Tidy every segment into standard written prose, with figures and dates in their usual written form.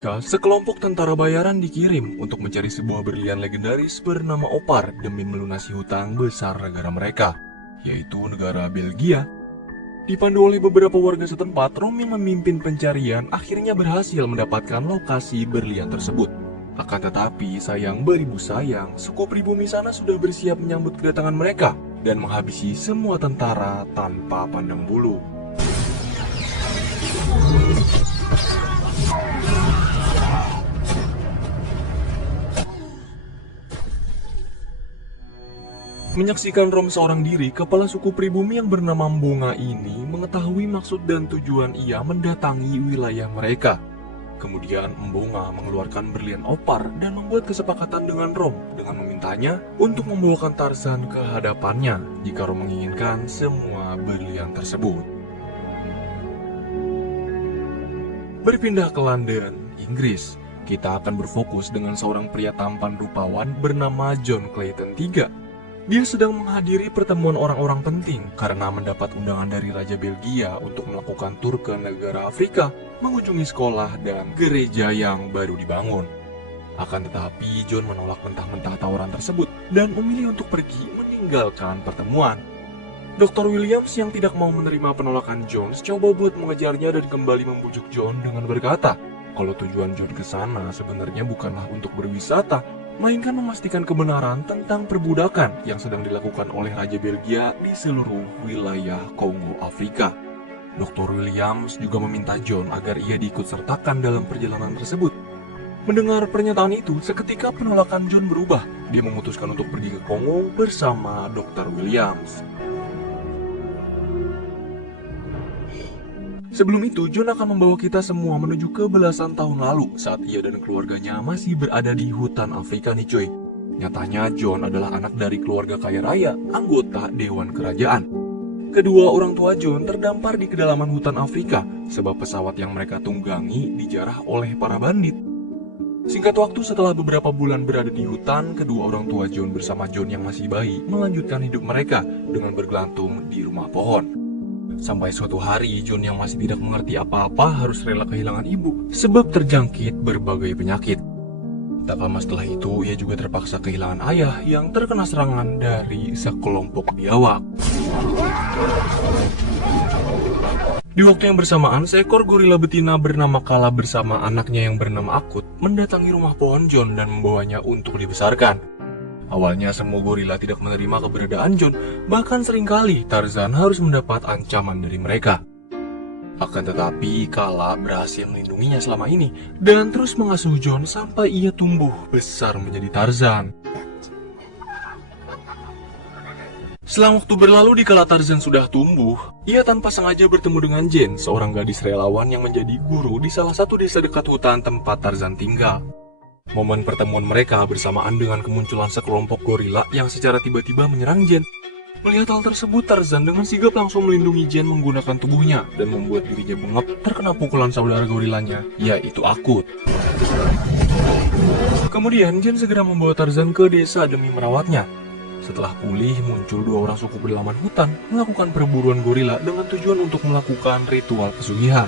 Sekelompok tentara bayaran dikirim untuk mencari sebuah berlian legendaris bernama Opar demi melunasi hutang besar negara mereka, yaitu negara Belgia. Dipandu oleh beberapa warga setempat, Rom yang memimpin pencarian akhirnya berhasil mendapatkan lokasi berlian tersebut. Akan tetapi, sayang beribu sayang, suku pribumi sana sudah bersiap menyambut kedatangan mereka dan menghabisi semua tentara tanpa pandang bulu. Menyaksikan Rom seorang diri, kepala suku pribumi yang bernama Mbonga ini mengetahui maksud dan tujuan ia mendatangi wilayah mereka. Kemudian Mbonga mengeluarkan berlian Opar dan membuat kesepakatan dengan Rom dengan memintanya untuk membawakan Tarzan ke hadapannya jika Rom menginginkan semua berlian tersebut. Berpindah ke London, Inggris, kita akan berfokus dengan seorang pria tampan rupawan bernama John Clayton III. Dia sedang menghadiri pertemuan orang-orang penting karena mendapat undangan dari Raja Belgia untuk melakukan tur ke negara Afrika, mengunjungi sekolah dan gereja yang baru dibangun. Akan tetapi, John menolak mentah-mentah tawaran tersebut dan memilih untuk pergi meninggalkan pertemuan. Dr. Williams yang tidak mau menerima penolakan John coba buat mengejarnya dan kembali membujuk John dengan berkata, kalau tujuan John ke sana sebenarnya bukanlah untuk berwisata, melainkan memastikan kebenaran tentang perbudakan yang sedang dilakukan oleh Raja Belgia di seluruh wilayah Kongo, Afrika. Dr. Williams juga meminta John agar ia diikut sertakan dalam perjalanan tersebut. Mendengar pernyataan itu, seketika penolakan John berubah. Dia memutuskan untuk pergi ke Kongo bersama Dr. Williams. Sebelum itu, John akan membawa kita semua menuju ke belasan tahun lalu saat ia dan keluarganya masih berada di hutan Afrika nih cuy. Nyatanya John adalah anak dari keluarga kaya raya, anggota Dewan Kerajaan. Kedua orang tua John terdampar di kedalaman hutan Afrika sebab pesawat yang mereka tunggangi dijarah oleh para bandit. Singkat waktu setelah beberapa bulan berada di hutan, kedua orang tua John bersama John yang masih bayi melanjutkan hidup mereka dengan bergelantung di rumah pohon. Sampai suatu hari, John yang masih tidak mengerti apa-apa harus rela kehilangan ibu sebab terjangkit berbagai penyakit. Tak lama setelah itu, ia juga terpaksa kehilangan ayah yang terkena serangan dari sekelompok biawak. Di waktu yang bersamaan, seekor gorila betina bernama Kala bersama anaknya yang bernama Akut mendatangi rumah pohon John dan membawanya untuk dibesarkan. Awalnya semua gorila tidak menerima keberadaan John, bahkan seringkali Tarzan harus mendapat ancaman dari mereka. Akan tetapi, Kala berhasil melindunginya selama ini dan terus mengasuh John sampai ia tumbuh besar menjadi Tarzan. Selang waktu berlalu dikala Tarzan sudah tumbuh, ia tanpa sengaja bertemu dengan Jane, seorang gadis relawan yang menjadi guru di salah satu desa dekat hutan tempat Tarzan tinggal. Momen pertemuan mereka bersamaan dengan kemunculan sekelompok gorila yang secara tiba-tiba menyerang Jane. Melihat hal tersebut, Tarzan dengan sigap langsung melindungi Jane menggunakan tubuhnya dan membuat dirinya bengap terkena pukulan saudara gorilanya, yaitu Akut. Kemudian Jane segera membawa Tarzan ke desa demi merawatnya. Setelah pulih, muncul dua orang suku berdalaman hutan melakukan perburuan gorila dengan tujuan untuk melakukan ritual pesugihan.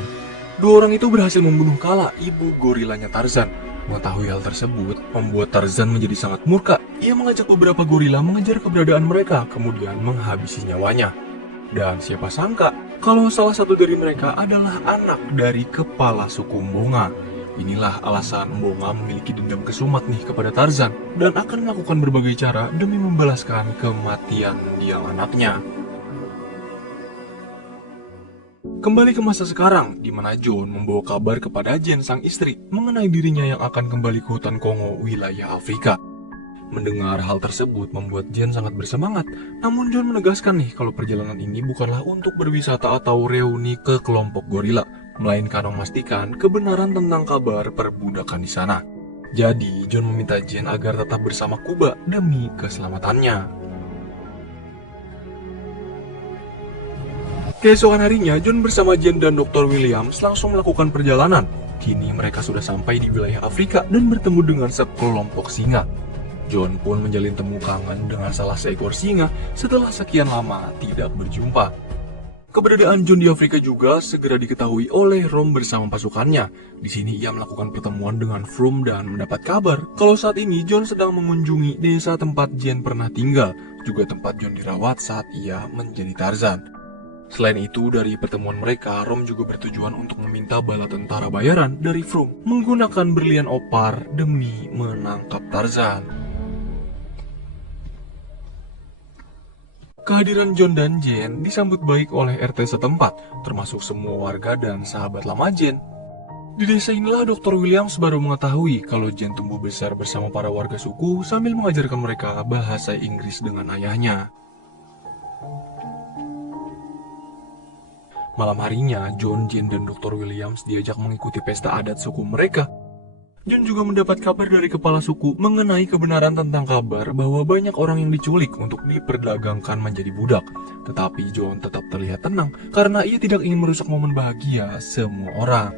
Dua orang itu berhasil membunuh Kala, ibu gorilanya Tarzan. Mengetahui hal tersebut membuat Tarzan menjadi sangat murka. Ia mengajak beberapa gorila mengejar keberadaan mereka, kemudian menghabisi nyawanya. Dan siapa sangka kalau salah satu dari mereka adalah anak dari kepala suku Mbonga. Inilah alasan Mbonga memiliki dendam kesumat nih kepada Tarzan dan akan melakukan berbagai cara demi membalaskan kematian mendiang anaknya. Kembali ke masa sekarang, di mana John membawa kabar kepada Jane sang istri mengenai dirinya yang akan kembali ke hutan Kongo, wilayah Afrika. Mendengar hal tersebut membuat Jane sangat bersemangat, namun John menegaskan nih kalau perjalanan ini bukanlah untuk berwisata atau reuni ke kelompok gorila, melainkan memastikan kebenaran tentang kabar perbudakan di sana. Jadi, John meminta Jane agar tetap bersama Kuba demi keselamatannya. Keesokan harinya, John bersama Jane dan Dr. Williams langsung melakukan perjalanan. Kini mereka sudah sampai di wilayah Afrika dan bertemu dengan sekelompok singa. John pun menjalin temu kangen dengan salah seekor singa setelah sekian lama tidak berjumpa. Keberadaan John di Afrika juga segera diketahui oleh Rom bersama pasukannya. Di sini ia melakukan pertemuan dengan Froome dan mendapat kabar kalau saat ini John sedang mengunjungi desa tempat Jane pernah tinggal, juga tempat John dirawat saat ia menjadi Tarzan. Selain itu, dari pertemuan mereka, Rom juga bertujuan untuk meminta bala tentara bayaran dari Froome menggunakan berlian opar demi menangkap Tarzan. Kehadiran John dan Jane disambut baik oleh RT setempat, termasuk semua warga dan sahabat lama Jane. Di desa inilah Dr. Williams baru mengetahui kalau Jane tumbuh besar bersama para warga suku sambil mengajarkan mereka bahasa Inggris dengan ayahnya. Malam harinya, John, Jane, dan Dr. Williams diajak mengikuti pesta adat suku mereka. John juga mendapat kabar dari kepala suku mengenai kebenaran tentang kabar bahwa banyak orang yang diculik untuk diperdagangkan menjadi budak. Tetapi John tetap terlihat tenang karena ia tidak ingin merusak momen bahagia semua orang.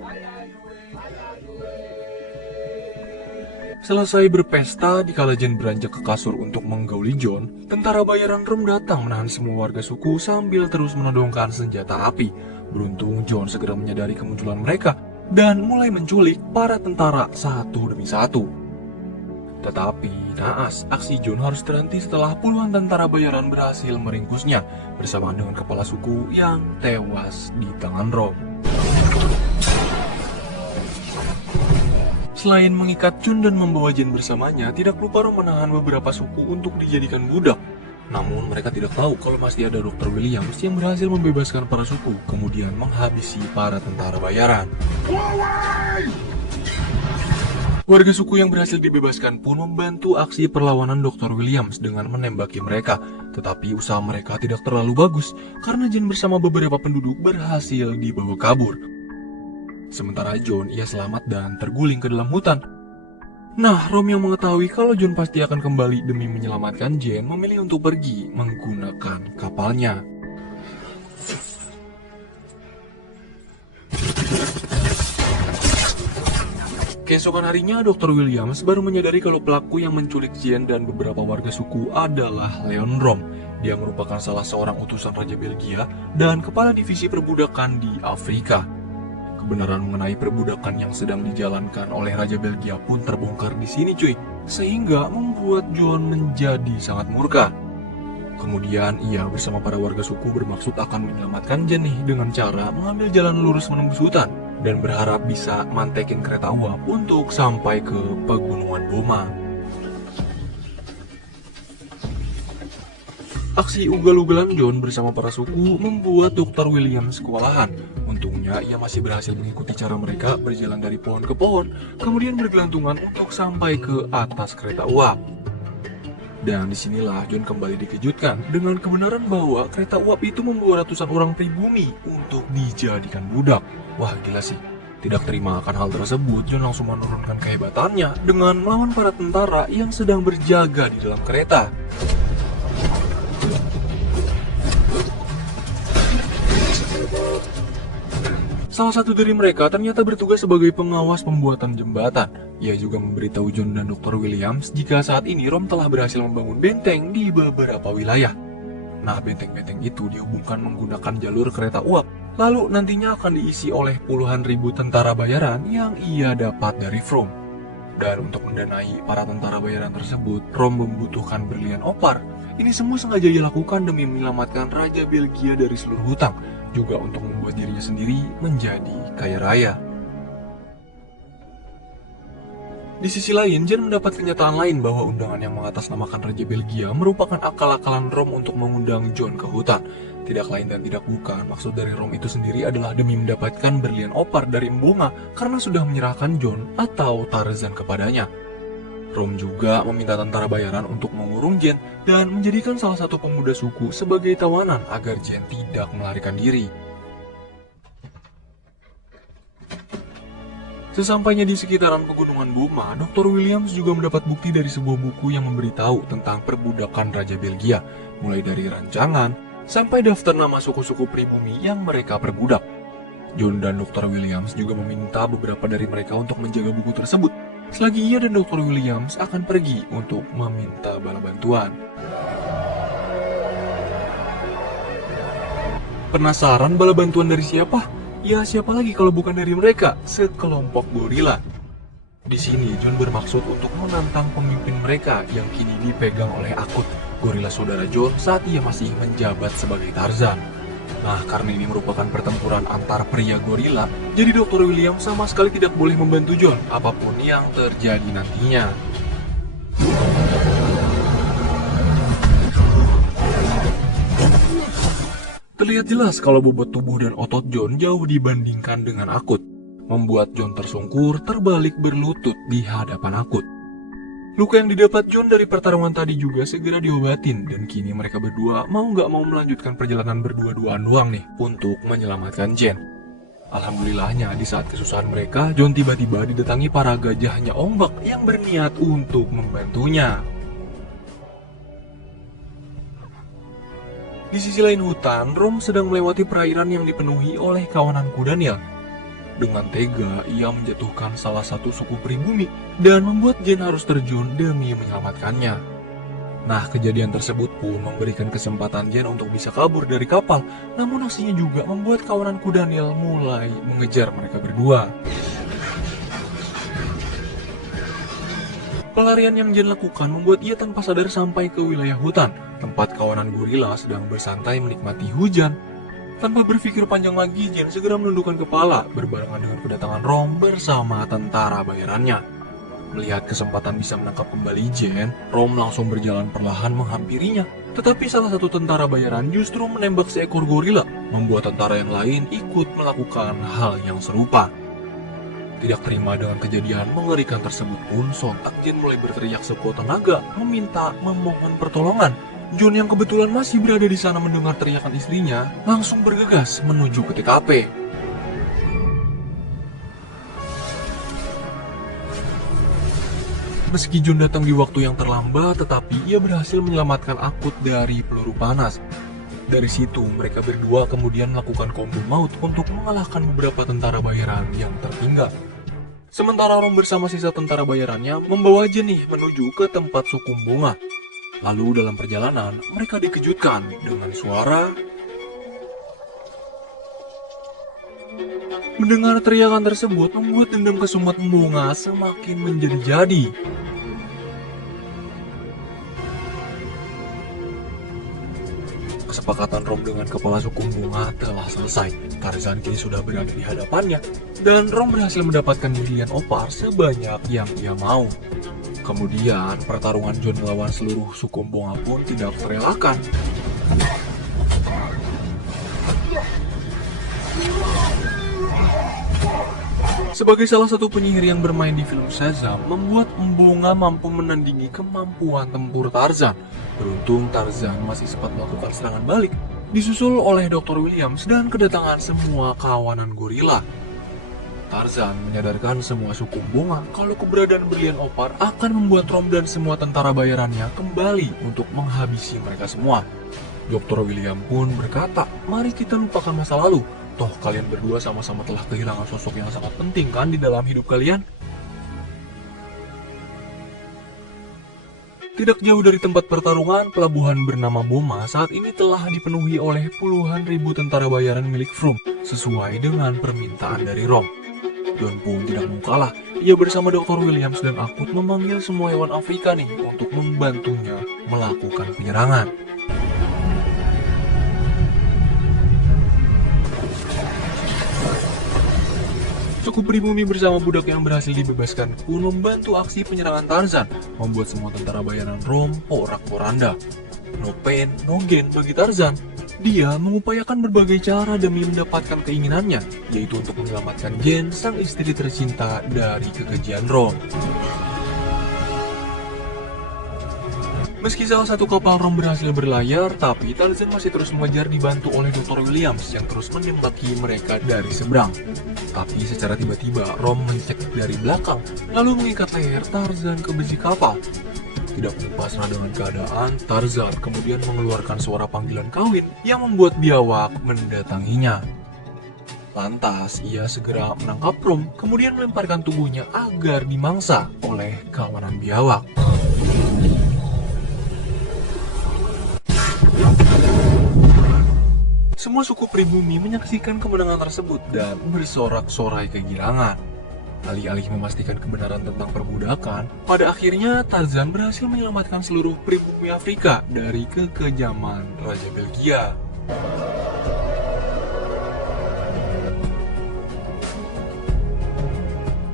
Selesai berpesta, dikala Jane beranjak ke kasur untuk menggauli John, tentara bayaran Rom datang menahan semua warga suku sambil terus menodongkan senjata api. Beruntung John segera menyadari kemunculan mereka dan mulai menculik para tentara satu demi satu. Tetapi naas, aksi John harus terhenti setelah puluhan tentara bayaran berhasil meringkusnya bersamaan dengan kepala suku yang tewas di tangan Rom. Selain mengikat John dan membawa Jane bersamanya, tidak lupa Rom menahan beberapa suku untuk dijadikan budak. Namun mereka tidak tahu kalau masih ada Dr. Williams yang berhasil membebaskan para suku, kemudian menghabisi para tentara bayaran. Warga suku yang berhasil dibebaskan pun membantu aksi perlawanan Dr. Williams dengan menembaki mereka. Tetapi usaha mereka tidak terlalu bagus karena Jane bersama beberapa penduduk berhasil dibawa kabur. Sementara John, ia selamat dan terguling ke dalam hutan. Nah, Rom yang mengetahui kalau John pasti akan kembali demi menyelamatkan Jane, memilih untuk pergi menggunakan kapalnya. Keesokan harinya, Dr. Williams baru menyadari kalau pelaku yang menculik Jane dan beberapa warga suku adalah Leon Rom. Dia merupakan salah seorang utusan Raja Belgia dan kepala divisi perbudakan di Afrika. Kebenaran mengenai perbudakan yang sedang dijalankan oleh Raja Belgia pun terbongkar di sini cuy, sehingga membuat John menjadi sangat murka. Kemudian ia bersama para warga suku bermaksud akan menyelamatkan Jane dengan cara mengambil jalan lurus menembus hutan dan berharap bisa mantekin kereta uap untuk sampai ke pegunungan Boma. Aksi ugal-ugalan John bersama para suku membuat Dr. Williams kewalahan. Untungnya ia masih berhasil mengikuti cara mereka berjalan dari pohon ke pohon, kemudian bergelantungan untuk sampai ke atas kereta uap. Dan disinilah John kembali dikejutkan dengan kebenaran bahwa kereta uap itu membawa ratusan orang pribumi untuk dijadikan budak. Wah gila sih. Tidak terima akan hal tersebut, John langsung menurunkan kehebatannya dengan melawan para tentara yang sedang berjaga di dalam kereta. Salah satu dari mereka ternyata bertugas sebagai pengawas pembuatan jembatan. Ia juga memberitahu John dan Dr. Williams jika saat ini Rom telah berhasil membangun benteng di beberapa wilayah. Nah, benteng-benteng itu dihubungkan menggunakan jalur kereta uap, lalu nantinya akan diisi oleh puluhan ribu tentara bayaran yang ia dapat dari Froome. Dan untuk mendanai para tentara bayaran tersebut, Rom membutuhkan berlian opar. Ini semua sengaja ia lakukan demi menyelamatkan Raja Belgia dari seluruh hutang, juga untuk membuat dirinya sendiri menjadi kaya raya. Di sisi lain, Jane mendapat kenyataan lain bahwa undangan yang mengatasnamakan Raja Belgia merupakan akal-akalan Rom untuk mengundang John ke hutan. Tidak lain dan tidak bukan, maksud dari Rom itu sendiri adalah demi mendapatkan berlian opar dari Mboma karena sudah menyerahkan John atau Tarzan kepadanya. Rom juga meminta tentara bayaran untuk mengurung Jane dan menjadikan salah satu pemuda suku sebagai tawanan agar Jane tidak melarikan diri. Sesampainya di sekitaran pegunungan Boma, Dr. Williams juga mendapat bukti dari sebuah buku yang memberitahu tentang perbudakan Raja Belgia, mulai dari rancangan sampai daftar nama suku-suku pribumi yang mereka perbudak. John dan Dr. Williams juga meminta beberapa dari mereka untuk menjaga buku tersebut, selagi ia dan Dr. Williams akan pergi untuk meminta bala bantuan. Penasaran bala bantuan dari siapa? Ya siapa lagi kalau bukan dari mereka, sekelompok gorila. Di sini John bermaksud untuk menantang pemimpin mereka yang kini dipegang oleh Akut, gorila saudara John saat ia masih menjabat sebagai Tarzan. Nah, karena ini merupakan pertempuran antar pria gorila, jadi Dr. William sama sekali tidak boleh membantu John apapun yang terjadi nantinya. Terlihat jelas kalau bobot tubuh dan otot John jauh dibandingkan dengan Akut, membuat John tersungkur terbalik berlutut di hadapan Akut. Luka yang didapat John dari pertarungan tadi juga segera diobatin, dan kini mereka berdua mau nggak mau melanjutkan perjalanan berdua-duaan doang nih untuk menyelamatkan Jen. Alhamdulillahnya di saat kesusahan mereka, John tiba-tiba didatangi para gajahnya Ombak yang berniat untuk membantunya. Di sisi lain hutan, Rom sedang melewati perairan yang dipenuhi oleh kawanan kuda Nil. Dengan tega, ia menjatuhkan salah satu suku pribumi dan membuat Jen harus terjun demi menyelamatkannya. Nah, kejadian tersebut pun memberikan kesempatan Jen untuk bisa kabur dari kapal, namun aksinya juga membuat kawanan kuda Nil mulai mengejar mereka berdua. Pelarian yang Jen lakukan membuat ia tanpa sadar sampai ke wilayah hutan, tempat kawanan gorila sedang bersantai menikmati hujan. Tanpa berpikir panjang lagi, Jen segera menundukkan kepala, berbarengan dengan kedatangan Rom bersama tentara bayarannya. Melihat kesempatan bisa menangkap kembali Jen, Rom langsung berjalan perlahan menghampirinya. Tetapi salah satu tentara bayaran justru menembak seekor gorila, membuat tentara yang lain ikut melakukan hal yang serupa. Tidak terima dengan kejadian mengerikan tersebut pun, sontak Jen mulai berteriak sekuat tenaga, memohon pertolongan. John yang kebetulan masih berada di sana mendengar teriakan istrinya, langsung bergegas menuju ke TKP. Meski John datang di waktu yang terlambat, tetapi ia berhasil menyelamatkan Akut dari peluru panas. Dari situ, mereka berdua kemudian melakukan combo maut untuk mengalahkan beberapa tentara bayaran yang tertinggal. Sementara Rom bersama sisa tentara bayarannya membawa Jenny menuju ke tempat suku bunga. Lalu dalam perjalanan, mereka dikejutkan dengan suara. Mendengar teriakan tersebut membuat dendam kesumat bunga semakin menjadi-jadi. Kesepakatan Rom dengan kepala suku bunga telah selesai. Tarzan kini sudah berada di hadapannya, dan Rom berhasil mendapatkan brilian opar sebanyak yang ia mau. Kemudian, pertarungan John melawan seluruh suku bunga pun tidak terelakkan. Sebagai salah satu penyihir yang bermain di film Shazam, membuat Mbunga mampu menandingi kemampuan tempur Tarzan. Beruntung Tarzan masih sempat melakukan serangan balik, disusul oleh Dr. Williams dan kedatangan semua kawanan gorila. Tarzan menyadarkan semua suku bunga kalau keberadaan brilian opar akan membuat Rom dan semua tentara bayarannya kembali untuk menghabisi mereka semua. Dr. William pun berkata, mari kita lupakan masa lalu. Toh kalian berdua sama-sama telah kehilangan sosok yang sangat penting kan di dalam hidup kalian? Tidak jauh dari tempat pertarungan, pelabuhan bernama Boma saat ini telah dipenuhi oleh puluhan ribu tentara bayaran milik Froome sesuai dengan permintaan dari Rom. John pun tidak mau kalah. Ia bersama Dr. Williams dan Akut memanggil semua hewan Afrika nih untuk membantunya melakukan penyerangan. Suku pribumi bersama budak yang berhasil dibebaskan pun membantu aksi penyerangan Tarzan, membuat semua tentara bayaran Rom porak-poranda. No pain, no gain bagi Tarzan. Dia mengupayakan berbagai cara demi mendapatkan keinginannya, yaitu untuk menyelamatkan Jen, sang istri tercinta dari kekejian Rom. Meski salah satu kapal Rom berhasil berlayar, tapi Tarzan masih terus mengejar dibantu oleh Dr. Williams yang terus menembaki mereka dari seberang. Tapi secara tiba-tiba Rom mencek dari belakang, lalu mengikat leher Tarzan ke besi kapal. Tidak pasrah dengan keadaan, Tarzan kemudian mengeluarkan suara panggilan kawin yang membuat biawak mendatanginya. Lantas, ia segera menangkap Rom, kemudian melemparkan tubuhnya agar dimangsa oleh kawanan biawak. Semua suku pribumi menyaksikan kemenangan tersebut dan bersorak-sorai kegirangan. Alih-alih memastikan kebenaran tentang perbudakan, pada akhirnya Tarzan berhasil menyelamatkan seluruh pribumi Afrika dari kekejaman Raja Belgia.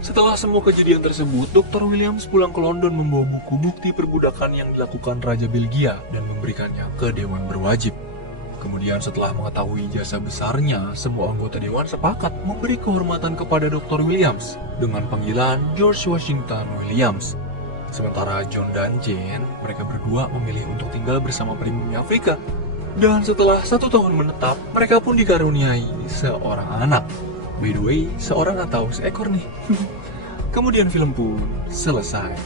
Setelah semua kejadian tersebut, Dr. Williams pulang ke London membawa buku bukti perbudakan yang dilakukan Raja Belgia dan memberikannya ke Dewan Berwajib. Kemudian setelah mengetahui jasa besarnya, semua anggota Dewan sepakat memberi kehormatan kepada Dr. Williams dengan panggilan George Washington Williams. Sementara John dan Jane, mereka berdua memilih untuk tinggal bersama pribumi Afrika. Dan setelah 1 tahun menetap, mereka pun dikaruniai seorang anak. By the way, seorang atau seekor nih? Kemudian film pun selesai.